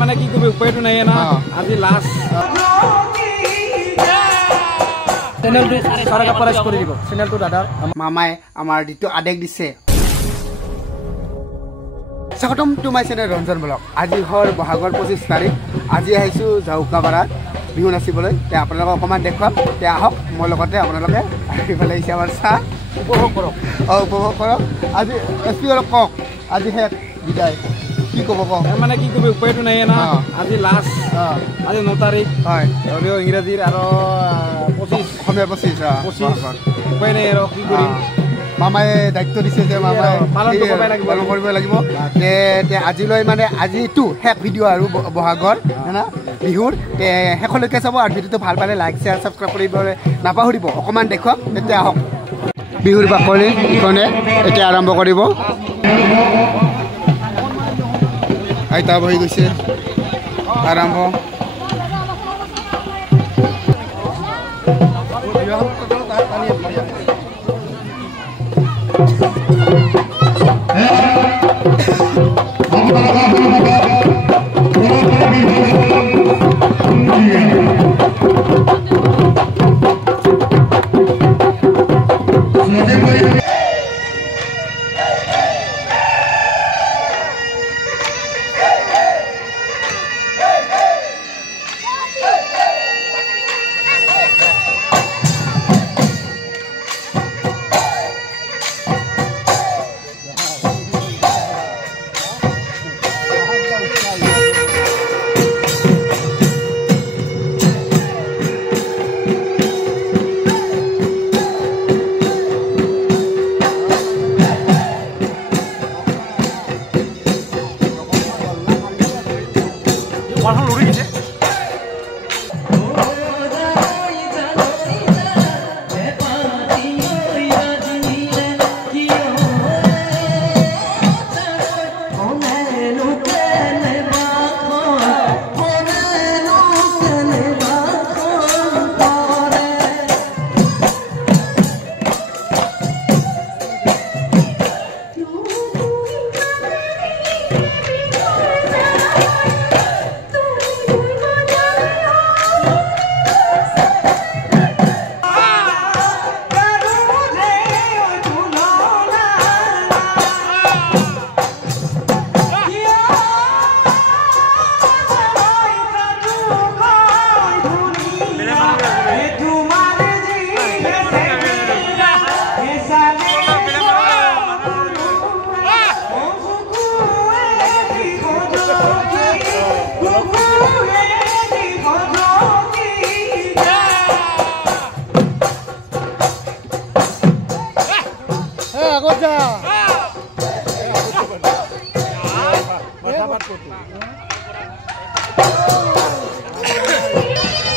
মানে কি কৰবে উপায়টো নাই না আজি লাস্ট চ্যানেলটো সাবস্ক্ৰাইব কৰি দিব চ্যানেলটো দাদাৰ মামাই আমাৰ দিটো আদেশ দিছে স্বাগতম to my channel Ranjan blog আজি হৰ বহাগৰ 25 তাৰিখ আজি আহিছো জাউকাপাৰাত বিহু নাচিবলৈ তে আপোনালোকক অকমান দেখুৱাম তে আহক মোৰ লগতে আপোনালোকে আহিবলৈ আহিছে আমাৰ চাহ উপভোগ কৰক আজি এছপি অলপ কওক আজি হে বিদায় কি ক'ব কওক মানে কি করবে উপায়টো নাই না আজি লাস্ট আজি 9 তাৰিখ হয় আৰু ইংৰাজীৰ আৰু 25 অসমীয়া 25 উপায় নাই আৰু কি কৰিম মামাই দায়িত্ব দিছে যে মামাই পালন কৰিব লাগিব তে আজিলৈ মানে আজিটো শেষ ভিডিঅ' আৰু বহাগৰ না বিহুৰ শেষলৈকে চাব আৰু ভিডিঅ'টো ভাল পালে লাইক শ্বেয়াৰ ছাবস্ক্ৰাইব কৰিবলৈ নাপাহৰিব অকণমান দেখুৱাম তেতিয়া আহক বিহুৰ বাকলি ইখনে এতিয়া আৰম্ভ কৰিব আইতা বহি গৈছে আৰম্ভ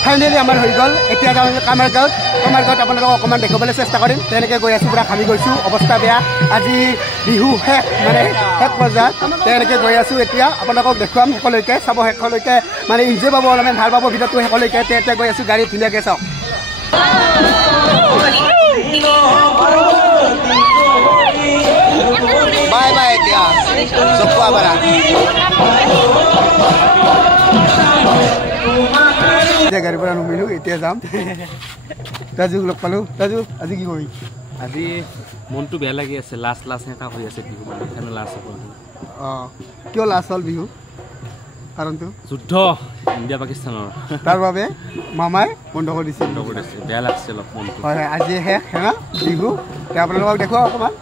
ফাইনেলি আমাৰ হৈ গ'ল এতিয়া যাওঁ কামাৰগাঁৱত আপোনালোকক অকণমান দেখুৱাবলৈ চেষ্টা কৰিম তেনেকৈ গৈ আছোঁ পূৰা খামি গৈছোঁ অৱস্থা বেয়া আজি বিহু শেষ পৰ্যায়ত তেনেকৈ গৈ আছোঁ এতিয়া আপোনালোকক দেখুৱাম শেষলৈকে চাব শেষলৈকে মানে ইনজয় পাব অলপমান ভাল পাব ভিডিঅ'টো শেষলৈকে এতিয়া গৈ আছোঁ গাড়ীত ধুনীয়াকৈ চাওক বাই বাই এতিয়া জকুৱাপাৰা গাড়ীৰ পৰা নুমিলোঁ এতিয়া যাম ৰাজুক লগ পালোঁ ৰাজু আজি কি কৰিম আজি মনটো বেয়া লাগি আছে লাষ্ট এনেকা হৈ আছে বিহু মানে সেইকাৰণে লাষ্ট হ'ল অঁ কিয় লাষ্ট হ'ল বিহু কাৰণটো যুদ্ধ ইণ্ডিয়া পাকিস্তানৰ তাৰ বাবে মামাই বন্ধ কৰি দিছে বেয়া লাগছে অলপ মনটো হয় আজি শেষ না বিহু আপোনালোকক দেখুৱাওঁ অকণমান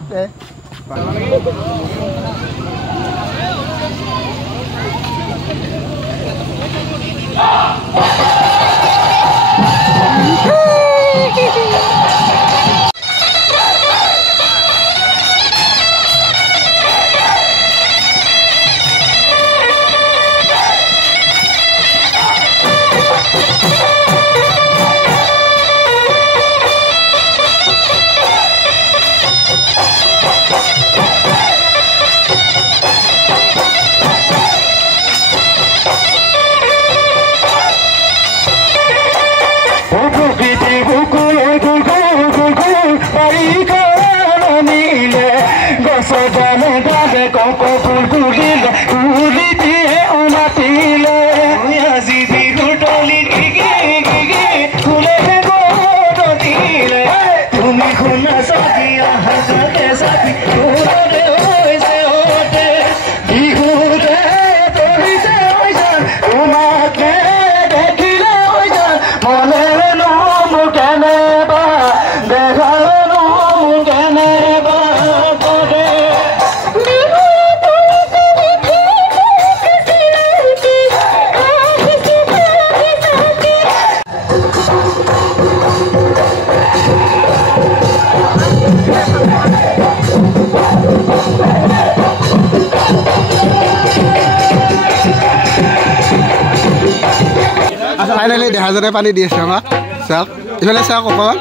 ফাইনেলি দেহাজনে পানী দি আছে আমাক চাওক ইফালে চাওক অকণমান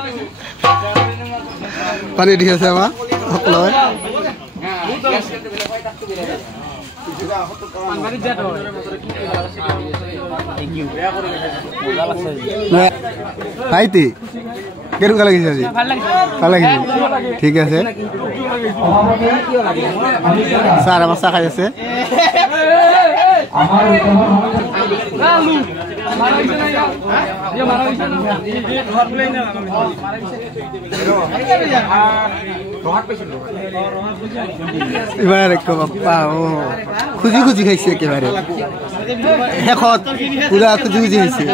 পানী দি আছে আমাক সকলোৱে ভাইটি কেনেকুৱা লাগিছে আজি ভাল লাগিছে ঠিক আছে ছাৰ আমাৰ চাহ খাই আছে এবাৰ খুজি খুজি খাইছে একেবাৰে শেষত পুৰা খুজি খুজি খাইছে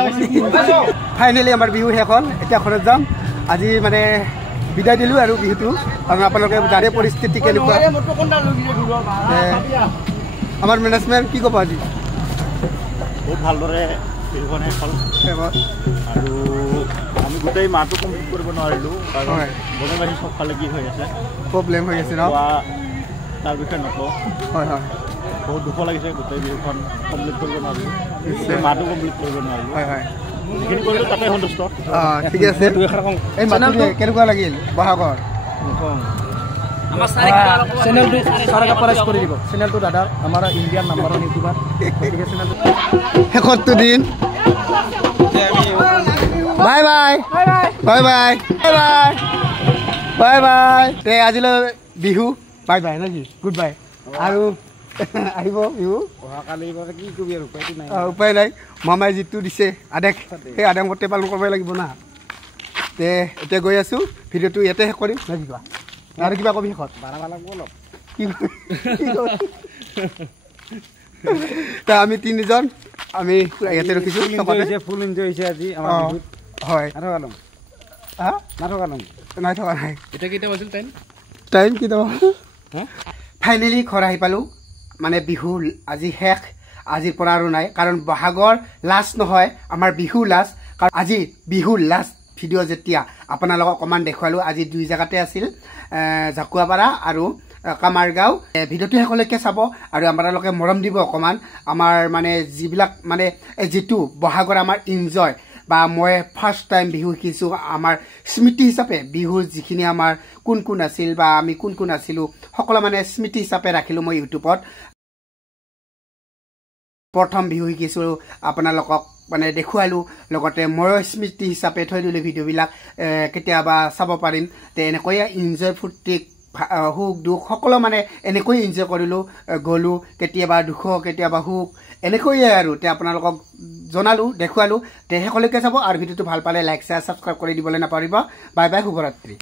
ফাইনেলি আমাৰ বিহু শেষ হ'ল এতিয়া ঘৰত যাম আজি মানে বিদায় দিলোঁ আৰু বিহুটো আৰু আপোনালোকে জানে পৰিস্থিতি কেনেকুৱা আমাৰ মেনেজমেণ্ট কি ক'ব আজি বহুত ভালদৰে বিহুখন শেষ হ'ল আৰু আমি গোটেই মাহটো কমপ্লিট কৰিব নোৱাৰিলোঁ কাৰণ বনবাসী চবফালে কি হৈ আছে প্ৰব্লেম হৈ আছে ন তাৰ বিষয়ে নকওঁ হয় হয় বহুত দুখ লাগিছে গোটেই বিহুখন কমপ্লিট কৰিব নোৱাৰিলোঁ মাহটো কমপ্লিট কৰিব নোৱাৰিলোঁ হয় হয় যিখিনি কৰিলোঁ তাতে সন্তুষ্ট ঠিক আছে এই মাহটো কেনেকুৱা লাগিল বহাগৰ চেনেলটো সাৰাকা পৰাইজ কৰে দিব চেনেলটো দাদা আমাৰ ইন্ডিয়ান নাম্বাৰ ওয়ান ইউটিউবাৰ গতিকে চেনেলটো শেষৰটো দিন bye bye bye bye bye bye bye তে আজিলৈ বিহু বাই বাই নেকি গুড বাই আৰু আহিব বিহু অহাকালি কি কবি আৰু উপায়টো নাই উপায় নাই মামাই যিটো দিছে আদেশ সেই আদেশ মতে পালন কৰিব লাগিব না তে এতিয়া গৈ আছোঁ ভিডিঅ'টো ইয়াতে শেষ কৰিম নে কিবা আৰু কিবা কবি শেষত বাড়াবা লাগব অলপ তা আমি তিনিজন আমি ইয়াতে ৰখিছোঁ ফুল এনজয় হৈছে আজি আমাৰ বিহুত হয় নাথকালম নাই থকা নাই এটা কেইটা বাজিল টাইম কেইটা ফাইনেলি ঘৰ আহি পালোঁ মানে বিহু আজি শেষ আজিৰ পৰা আৰু নাই কাৰণ বহাগৰ লাষ্ট নহয় আমাৰ বিহু লাষ্ট কাৰণ আজি বিহু লাষ্ট ভিডিঅ' যেতিয়া আপোনালোকক অকণমান দেখুৱালোঁ আজি দুই জেগাতে আছিল জাকুৱাপাৰা আৰু কামাৰগাঁও ভিডিঅ'টো শেষলৈকে চাব আৰু আপোনালোকে মৰম দিব অকণমান আমাৰ মানে যিবিলাক মানে যিটো বহাগৰ আমাৰ ইনজয় বা মই ফাৰ্ষ্ট টাইম বিহু শিকিছোঁ আমাৰ স্মৃতি হিচাপে বিহুৰ যিখিনি আমাৰ কোন কোন আছিল বা আমি কোন কোন আছিলোঁ সকলো মানে স্মৃতি হিচাপে ৰাখিলোঁ মই ইউটিউবত প্ৰথম বিহু শিকিছোঁ আপোনালোকক মানে দেখুৱালোঁ লগতে ময়ো স্মৃতি হিচাপে থৈ দিলোঁ ভিডিঅ'বিলাক কেতিয়াবা চাব পাৰিম তে এনেকৈয়ে ইনজয় ফূৰ্তি সুখ দুখ সকলো মানে এনেকৈ এনজয় কৰিলোঁ গ'লোঁ কেতিয়াবা দুখ কেতিয়াবা সুখ এনেকৈয়ে আৰু তে আপোনালোকক জনালোঁ দেখুৱালোঁ তে শেষলৈকে চাব আৰু ভিডিঅ'টো ভাল পালে লাইক শ্বেয়াৰ ছাবস্ক্ৰাইব কৰি দিবলৈ নাপাহৰিব বাই বাই শুভৰাত্ৰি